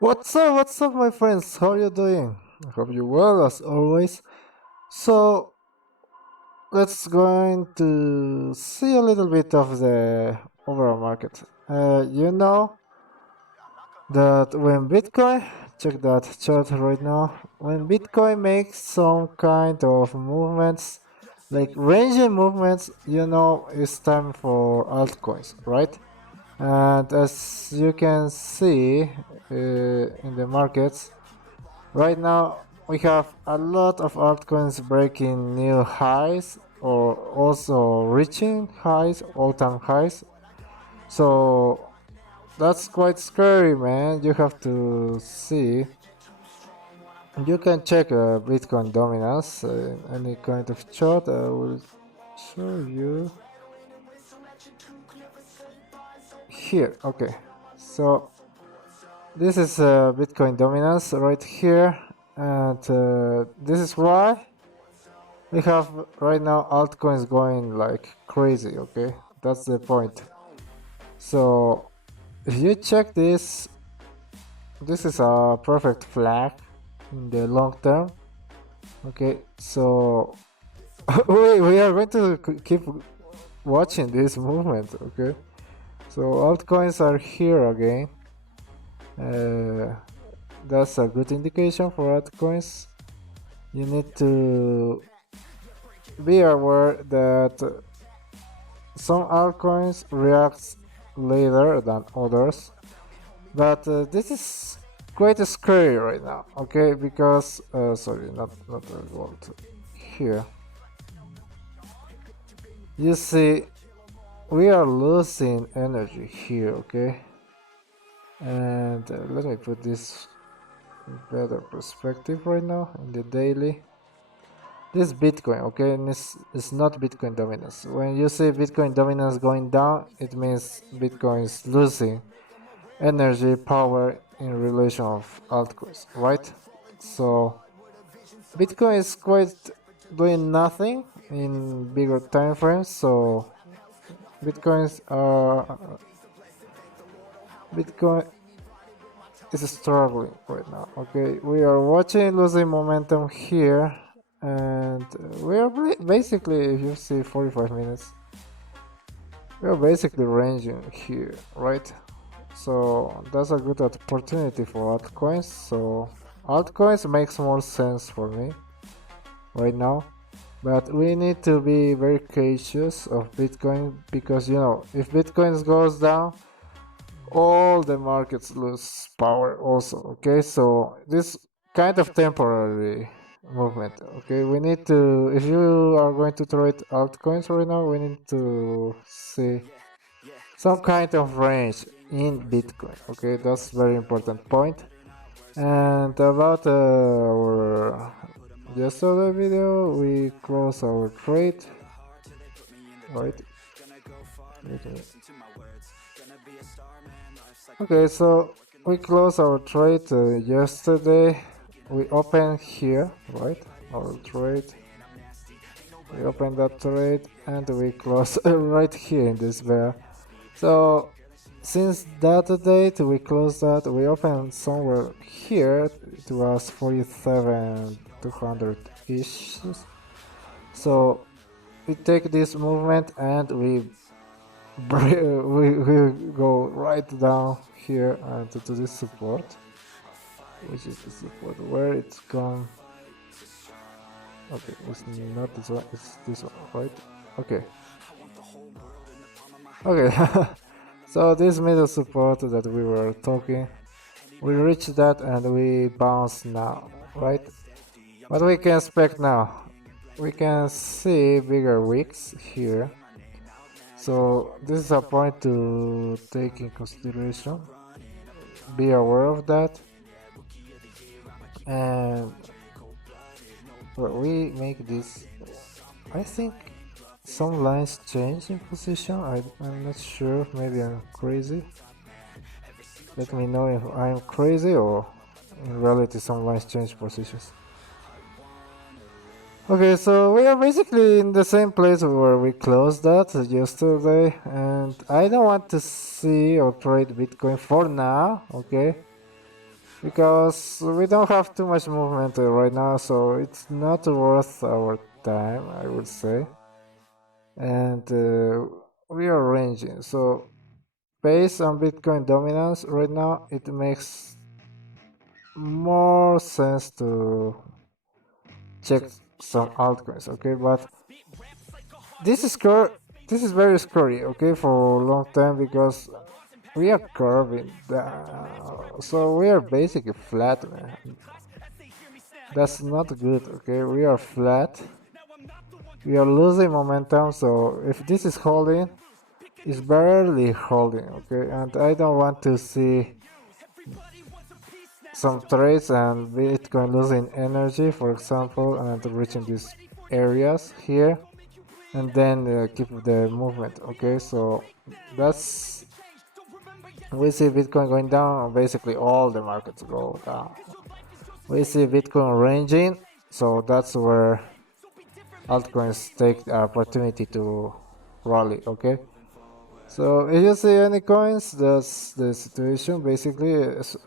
What's up, my friends? How are you doing? I hope you're well as always. So, let's going to see a little bit of the overall market. You know that when Bitcoin, check that chart right now, when Bitcoin makes some kind of movements, like ranging movements, it's time for altcoins, right? And as you can see in the markets, right now, we have a lot of altcoins breaking new highs or also reaching highs, all-time highs. So that's quite scary, man. You have to see. You can check Bitcoin dominance in any kind of chart. I will show you here. Okay, so this is Bitcoin dominance right here, and this is why we have right now altcoins going like crazy. Okay, that's the point. So if you check this, this is a perfect flag in the long term. Okay, so we are going to keep watching this movement. Okay, so altcoins are here again. uh, that's a good indication for altcoins. You need to be aware that some altcoins react later than others, but this is quite scary right now. Okay, because sorry, not the gold here. You see, we are losing energy here. Okay, and let me put this in better perspective right now in the daily. This Bitcoin, okay, and this is not Bitcoin dominance. When you see Bitcoin dominance going down, it means Bitcoin is losing energy power in relation of altcoins, right? So Bitcoin is quite doing nothing in bigger time frames. So Bitcoins are Bitcoin is struggling right now. Okay, we are watching losing momentum here, and we are basically, if you see 45 minutes, we are basically ranging here, right? So that's a good opportunity for altcoins. So altcoins makes more sense for me right now, but we need to be very cautious of Bitcoin because if Bitcoin goes down, all the markets lose power also. Okay, so this kind of temporary movement. Okay, we need to, if you are going to trade altcoins right now, we need to see some kind of range in Bitcoin. Okay, that's very important point. And about our yesterday video, we close our trade, right? Okay, so we close our trade yesterday. We open here, right? Our trade. We open that trade and we close right here in this bear. So since that date we closed that, we opened somewhere here. It was 47,200 ish. So we take this movement and we go right down here and to this support, which is the support where it's gone. Okay, it's not this one, it's this one, right? Okay. Okay. So this middle support that we were talking, we reached that and we bounce now, right? What we can expect now? We can see bigger wicks here. So this is a point to take in consideration. Be aware of that. And well, we make this, I think some lines change in position. I'm not sure, maybe I'm crazy. Let me know if I'm crazy or in reality some lines change positions. Okay, so we are basically in the same place where we closed that yesterday, and I don't want to see or trade Bitcoin for now, okay? because we don't have too much movement right now, so it's not worth our time, I would say. And we are ranging, so based on Bitcoin dominance right now, it makes more sense to check some altcoins, okay? But this is this is very scary, okay, for a long time, because we are curving down, so we are basically flat, man. That's not good, okay? We are flat. We are losing momentum, so if this is holding, it's barely holding, okay? And I don't want to see some trades and Bitcoin losing energy, for example, and reaching these areas here, and then keep the movement, okay? So that's, we see Bitcoin going down, basically all the markets go down. We see Bitcoin ranging, so that's where altcoins take the opportunity to rally, okay? So if you see any coins, that's the situation. Basically,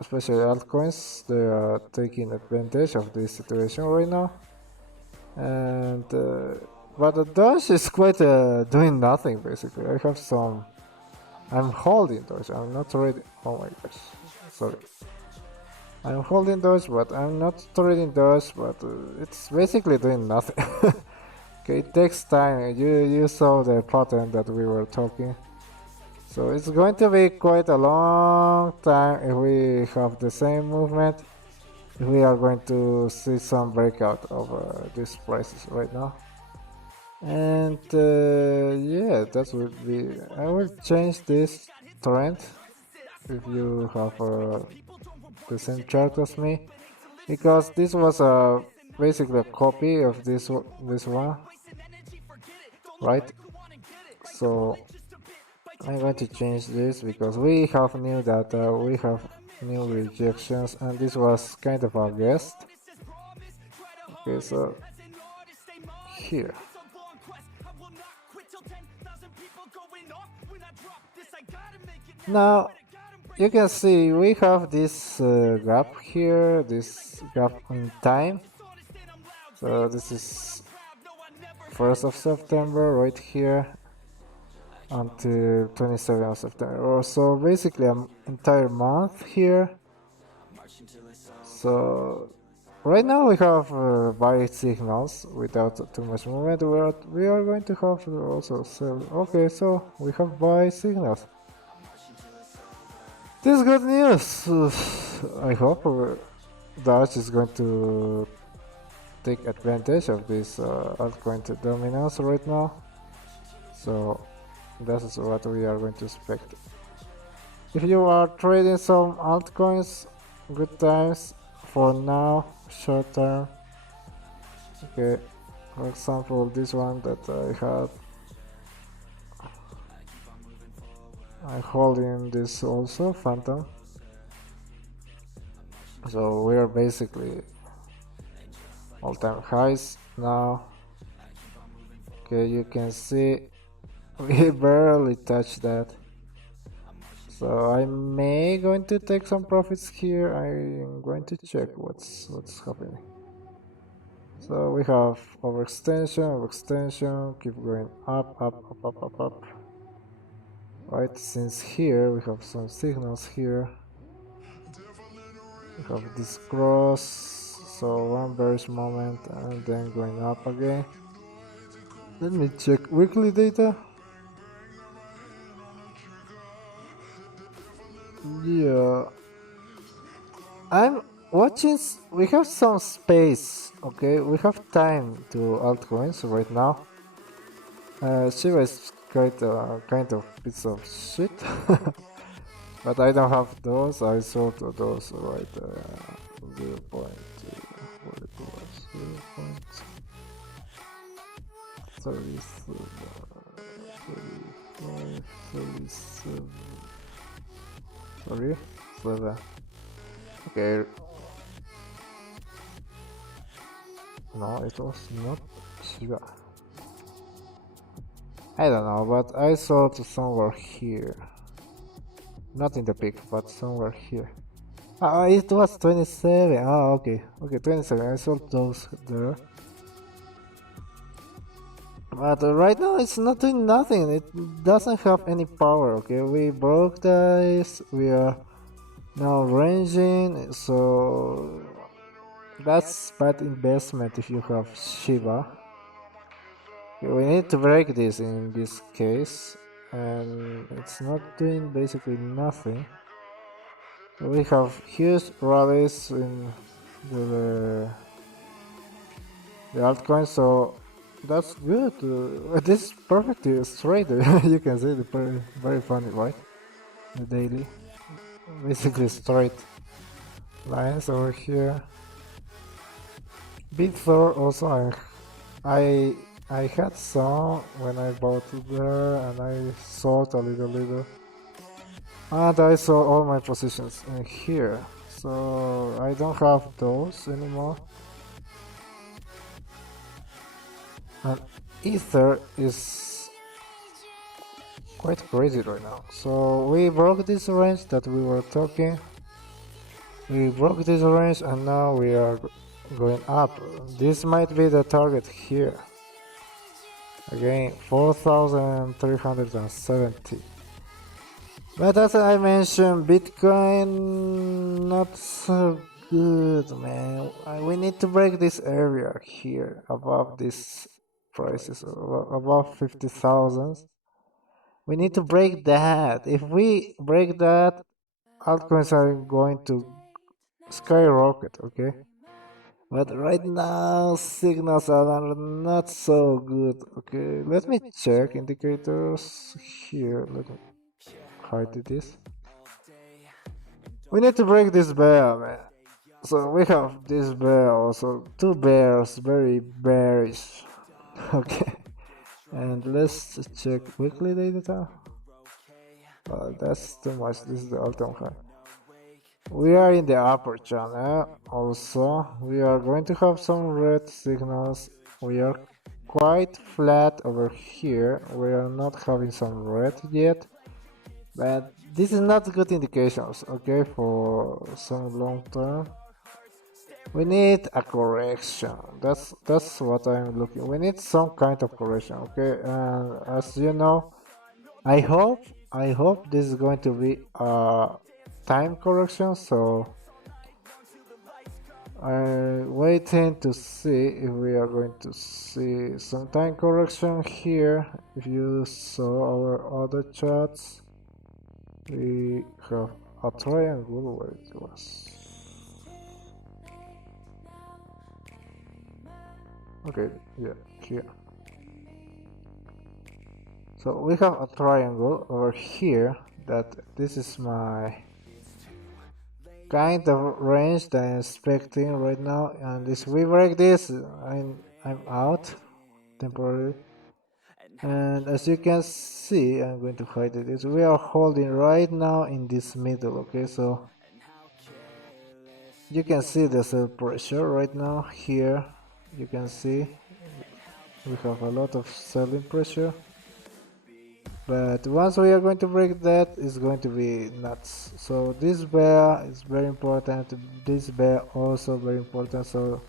especially altcoins, they are taking advantage of this situation right now. And but the Doge is quite doing nothing basically. I have some. I'm holding Doge. I'm not trading. Oh my gosh, sorry. I'm holding Doge, but I'm not trading Doge. But it's basically doing nothing. Okay, it takes time. You saw the pattern that we were talking. So it's going to be quite a long time if we have the same movement. If we are going to see some breakout of these prices right now. And yeah, that would be. I will change this trend if you have the same chart as me, because this was basically a copy of this one, right? So I'm going to change this because we have new data, we have new rejections, and this was kind of a guess. Okay, so here. Now you can see we have this gap here, this gap in time. So this is 1st of September right here until 27th of September, or so basically an entire month here. So right now we have buy signals without too much movement. We are going to have also sell. Okay, so we have buy signals. This is good news. I hope Doge is going to take advantage of this altcoin dominance right now. So that is what we are going to expect. If you are trading some altcoins, good times for now, short term. Okay, for example, this one that I had. I'm holding this also, Phantom. So we are basically all-time highs now. Okay, you can see we barely touched that. So I may going to take some profits here. I'm going to check what's happening. So we have overextension, keep going up. Right, since here we have some signals here. We have this cross, so one bearish moment and then going up again. Let me check weekly data. Yeah, I'm watching. We have some space, okay? We have time to altcoins right now. Shiba is quite kind of piece of shit, but I don't have those. I sold those right 0. What it was 0.37, 35, 37. Sorry, 7. Okay. No, it was not Shiba. I don't know, but I saw it somewhere here. Not in the peak, but somewhere here. It was 27. Oh, okay. Okay, 27. I sold those there. But right now it's not doing nothing. It doesn't have any power. Okay, we broke this. We are now ranging. So that's bad investment if you have Shiba. Okay, we need to break this in this case. And it's not doing basically nothing. We have huge rallies in the altcoin, so that's good. This is perfectly straight. You can see the very funny, right? The daily, basically straight lines over here. Bitthor also, I had some when I bought there, and I sold a little, and I saw all my positions in here. So I don't have those anymore. And Ether is quite crazy right now. So we broke this range that we were talking. We broke this range and now we are going up. This might be the target here. Again, 4,370. But as I mentioned, Bitcoin not so good, man. We need to break this area here above these prices, above 50,000. We need to break that. If we break that, altcoins are going to skyrocket, okay? But right now, signals are not so good, okay? Let me check indicators here. Let me hide this. We need to break this bear, man. So we have this bear also. Two bears, very bearish. Okay. And let's check weekly data. That's too much. This is the all-time high. We are in the upper channel also. We are going to have some red signals. We are quite flat over here. We are not having some red yet. But this is not good indications, okay, for some long term. We need a correction. That's what I'm looking. We need some kind of correction, okay? And as you know, I hope this is going to be a time correction, so I'm waiting to see if we are going to see some time correction here. If you saw our other charts, we have a triangle where it was. Okay, yeah, here. So we have a triangle over here that this is my kind of range that I'm expecting right now, and if we break this, I'm out temporarily. And as you can see, I'm going to hide this. We are holding right now in this middle, okay? So you can see the sell pressure right now here. You can see we have a lot of selling pressure. But once we are going to break that, it's going to be nuts. So this bear is very important. This bear also very important. So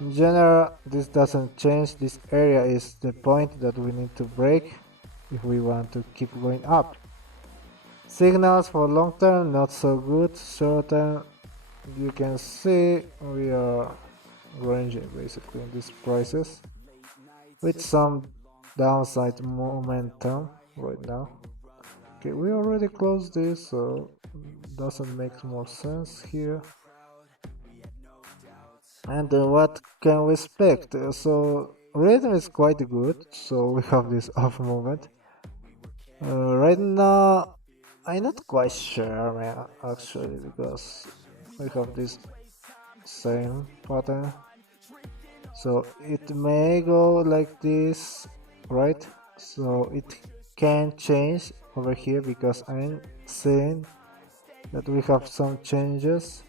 in general, this doesn't change. This area is the point that we need to break if we want to keep going up. Signals for long term, not so good. Short term, you can see we are ranging basically in these prices with some downside momentum right now. Okay, we already closed this, so doesn't make more sense here. And what can we expect? So rhythm is quite good, so we have this off movement. Right now, I'm not quite sure, man, actually, because we have this same pattern. So it may go like this, right? So it can change over here because I'm seeing that we have some changes.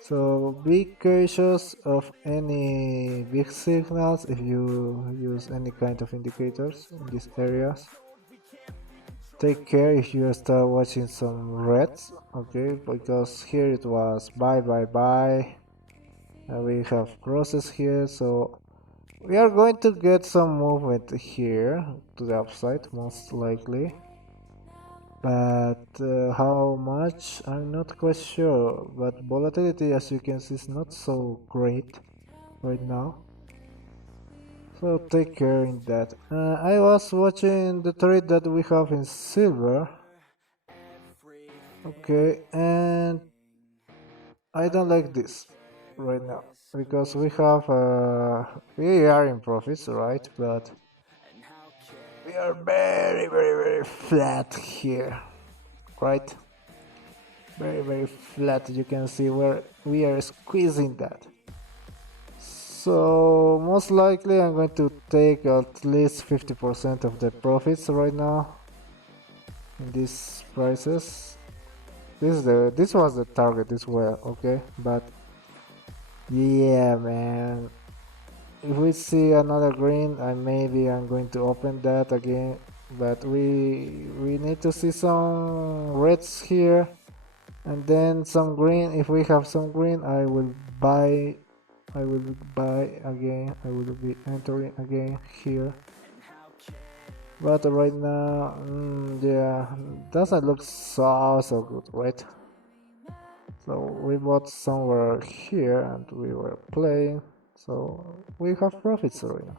So be cautious of any big signals if you use any kind of indicators in these areas. take care if you start watching some reds, okay, because here it was buy buy buy, and we have crosses here, so we are going to get some movement here to the upside most likely, but how much I'm not quite sure. But volatility, as you can see, is not so great right now, so take care in that. I was watching the trade that we have in silver, okay, and I don't like this right now because we are in profits, right? But we are very flat here, right? Very flat. You can see where we are squeezing that. So most likely I'm going to take at least 50% of the profits right now in these prices. This was the target as well, okay? But yeah, man. If we see another green, I'm going to open that again. But we need to see some reds here, and then some green. If we have some green, I will buy. I will buy again. I will be entering again here. But right now, yeah, doesn't look so good, right? So we bought somewhere here and we were playing, so we have profits right now.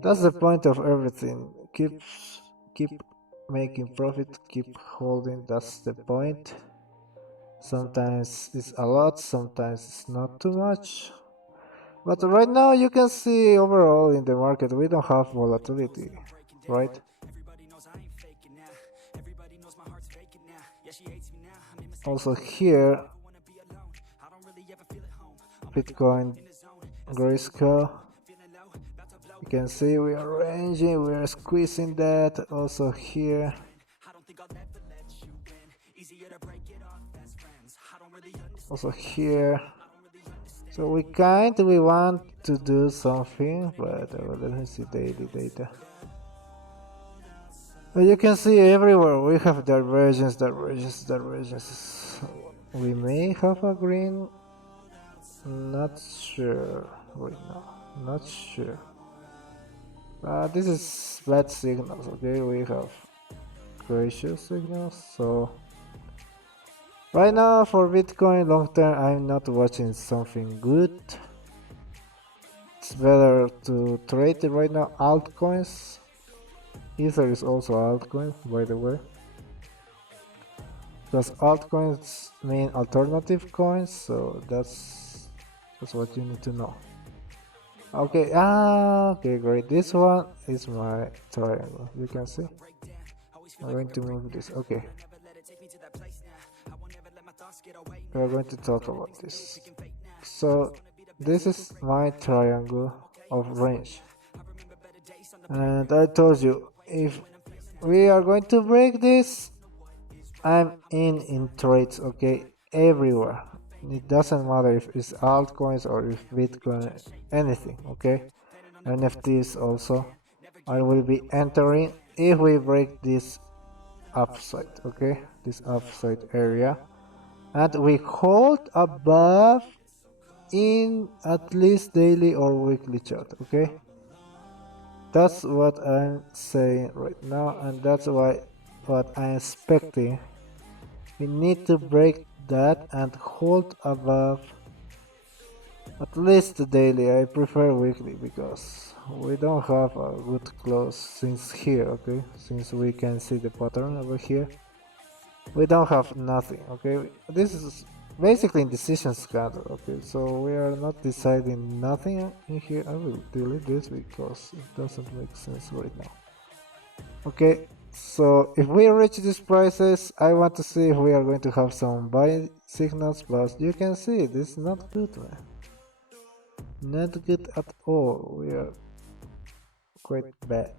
That's the point of everything. Keep making profit, keep holding, that's the point. Sometimes it's a lot, sometimes it's not too much. But right now you can see overall in the market we don't have volatility, right? Also here, Bitcoin grayscale. You can see we are ranging, we are squeezing that. Also here. Also here. So we want to do something, but let me see daily data. You can see everywhere we have divergence. We may have a green, not sure right now, not sure. This is bad signals, okay? We have gracious signals, so right now for Bitcoin long term I'm not watching something good. It's better to trade right now altcoins. Ether is also altcoin, by the way, because altcoins mean alternative coins, so that's what you need to know. Okay, okay, great. This one is my triangle. You can see. I'm going to move this. Okay. We're going to talk about this. So, this is my triangle of range. And I told you, if we are going to break this, I'm in trades, okay? Everywhere. It doesn't matter if it's altcoins or if Bitcoin, anything, okay? NFTs also. I will be entering if we break this upside, okay? This upside area. And we hold above in at least daily or weekly chart, okay? That's what I'm saying right now, and that's what I'm expecting. We need to break that and hold above at least daily. I prefer weekly because we don't have a good close since here, okay? Since we can see the pattern over here. We don't have nothing, okay? This is basically indecision scatter, okay? So we are not deciding nothing in here. I will delete this because it doesn't make sense right now. Okay, so if we reach these prices, I want to see if we are going to have some buy signals, but you can see this is not good, man. Not good at all. We are quite bad.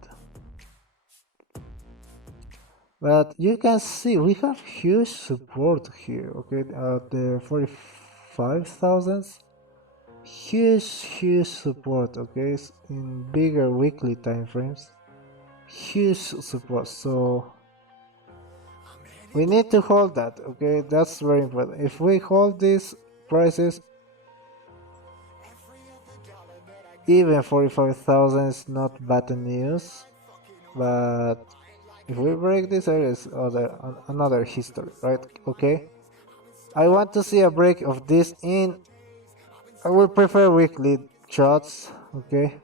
But you can see we have huge support here, okay? The 45,000, huge support, okay, in bigger weekly time frames, huge support. So we need to hold that, okay, that's very important. If we hold these prices, even 45,000 is not bad news, but if we break this area is another history, right? Okay, I want to see a break of this in, I will prefer weekly charts, okay.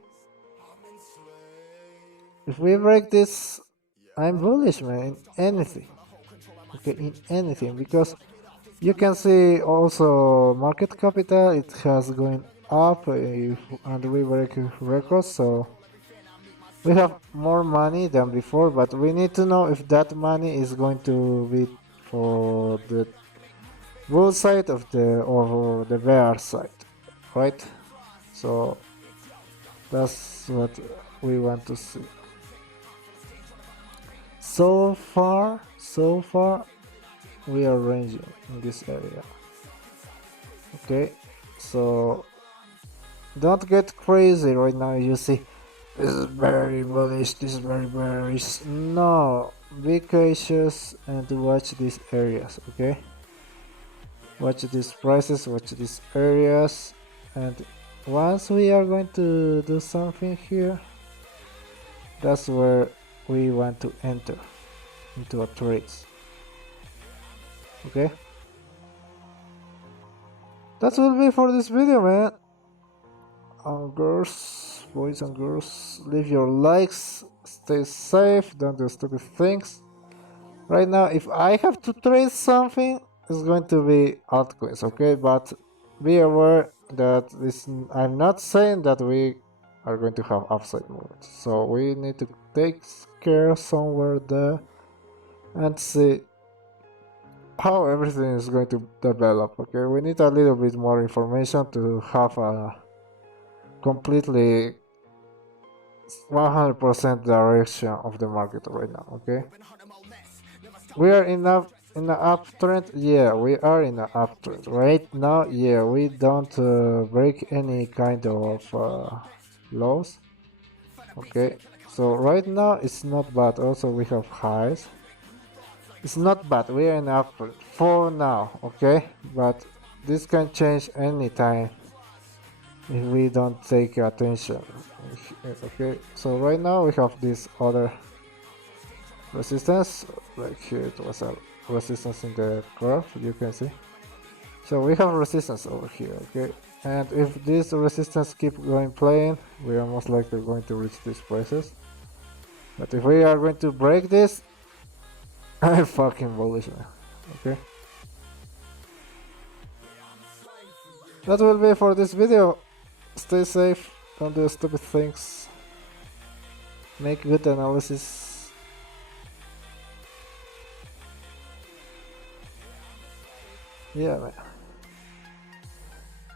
If we break this, I'm bullish, man, in anything, okay, in anything, because you can see also market capital, it has going up, and we break records, so we have more money than before, but we need to know if that money is going to be for the bull side of or the bear side, right? So that's what we want to see. So far, we are ranging in this area. Okay, so don't get crazy right now. You see, this is very bullish, this is very bearish. No, be cautious and watch these areas, okay? Watch these prices, watch these areas, and once we are going to do something here, that's where we want to enter into a trades. Okay? That will be for this video, man. Girls, boys and girls, leave your likes, stay safe, don't do stupid things. Right now, if I have to trade something, it's going to be altcoins, okay? But be aware that this, I'm not saying that we are going to have upside movements. So we need to take care somewhere there and see how everything is going to develop, okay? We need a little bit more information to have a completely 100% direction of the market right now, okay? We are in an uptrend, yeah, we are in an uptrend right now, yeah, we don't break any kind of lows, okay? So right now it's not bad. Also we have highs, it's not bad, we are in uptrend for now, okay? But this can change anytime if we don't take attention, okay? So right now we have this other resistance, like here it was a resistance in the curve, you can see. So we have resistance over here, okay? And if this resistance keep going playing, we are most likely going to reach these prices. But if we are going to break this, I'm fucking bullish, man. Okay? That will be for this video. Stay safe, don't do stupid things, make good analysis. Yeah, man.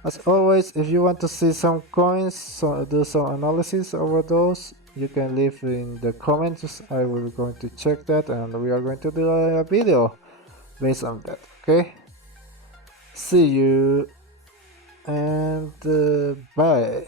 As always, if you want to see some coins, so do some analysis over those, you can leave in the comments. I will going to check that and we are going to do a video based on that, okay? See you and bye.